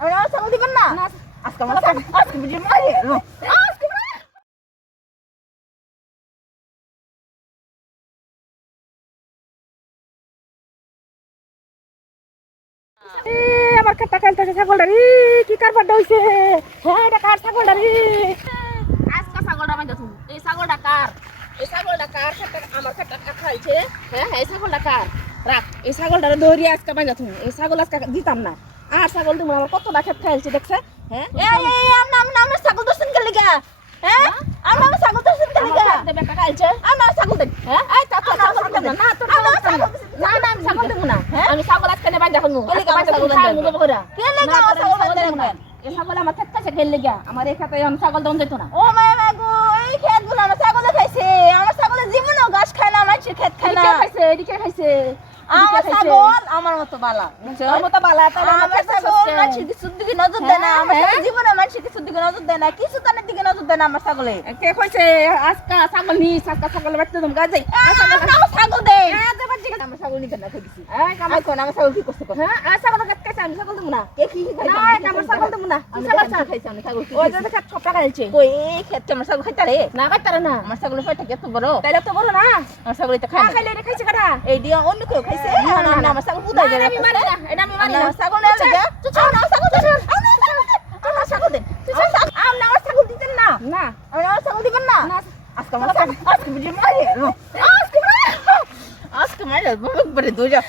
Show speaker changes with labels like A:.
A: আমি আমার ছাগল দিবেন না? আজকে আমার আজকে ভিডিও মারি
B: আমার ছাগলটা রে কি কারবারটা হইছে? হ্যাঁ এটা কার ছাগলটা রে? আজকে ছাগলটা মাইদা তুমি এই ছাগলটা কার? এই ছাগলটা কার কাটা আমার কাটা খাইছে? হ্যাঁ হ্যাঁ এই ছাগলটা কার? রাখ এই ছাগলটা ধরি আজকে মাইদা তুমি এই ছাগল আজকে দিতাম না। আর ছাগল তুমি আমার কতটা খেত খাইছে দেখছে? হ্যাঁ?
A: এই এই আমরা আমরা আমরা ছাগল দর্শন কে লিগা হ্যাঁ? আমরা আমরা ছাগল দর্শন কে লিগা
B: দেবে কাকা খাইছে।
A: আমরা ছাগল দেন
B: হ্যাঁ? এই তা তো ছাগল দিতাম না না তোর
A: আমরা
B: ছাগল না। না আমি ছাগল দেবো না। আমি ছাগল আজকে নেবাই দেখো
A: ওই লিগা আমার ছাগল দেন। কে লিগা ছাগল দেন না?
B: ছাগল আমার আমার এই আমি ছাগল
A: ও মা গো এই খেতগুলো আমার ছাগলে খাইছে আমার ছাগলে জীবনও ঘাস খায় না মানুষের খেত খায় না
B: এদিকে খাইছে
A: আমার ছাগল আমার মতো বালা
B: আমার মতো বালা তাহলে আমার
A: আমার ছাগল মানুষের কিছুর দিকে নজর দেয় না আমার
B: হ্যাঁ?
A: জীবনে মানুষের কিছুর দিকে নজর দেয় না কিছু তানের দিকে নজর দেয় না আমার ছাগলে।
B: কে কইছে আজকা ছাগল নি আজকা ছাগল বাড়তে তুমি
A: ছাগল
B: ছাগল নিতে না কইছি
A: এই কামাই কোন আমার ছাগল কি করছে কোন
B: হ্যাঁ আর ছাগল খেত খাইছে আমি ছাগল দেবো না
A: কে কি কি
B: না আমার ছাগল দেবো না
A: আমি
B: ছাগল
A: ছাগল খাইছে আমি ছাগল কি
B: ওই? যে খেত সব টাকা দিচ্ছে
A: কই এই খেতে আমার ছাগল খাইতে রে
B: না খাইতারে না
A: আমার ছাগলের পেটটা কত বড়
B: তাইলে তো বলো না
A: আমার ছাগল এটা খায়
B: না
A: না।
B: খাইলে এটা খাইছে কাটা
A: এই দিয়া অন্য কেউ খাইছে
B: না, না,
A: না
B: না।
A: আমার ছাগল পুদাই দেয়
B: আমি মানি না এটা আমি মানি না
A: ছাগল না লাগা আমার ছাগল দেন আমার ছাগল দেন আমার ছাগল আমার আমার ছাগল দিতেন না
B: না
A: আমার ছাগল দিবেন না
B: না
A: আজকে আমার আজকে ভিডিও মারি আজকে মারি আজকে মারি বড় দুজা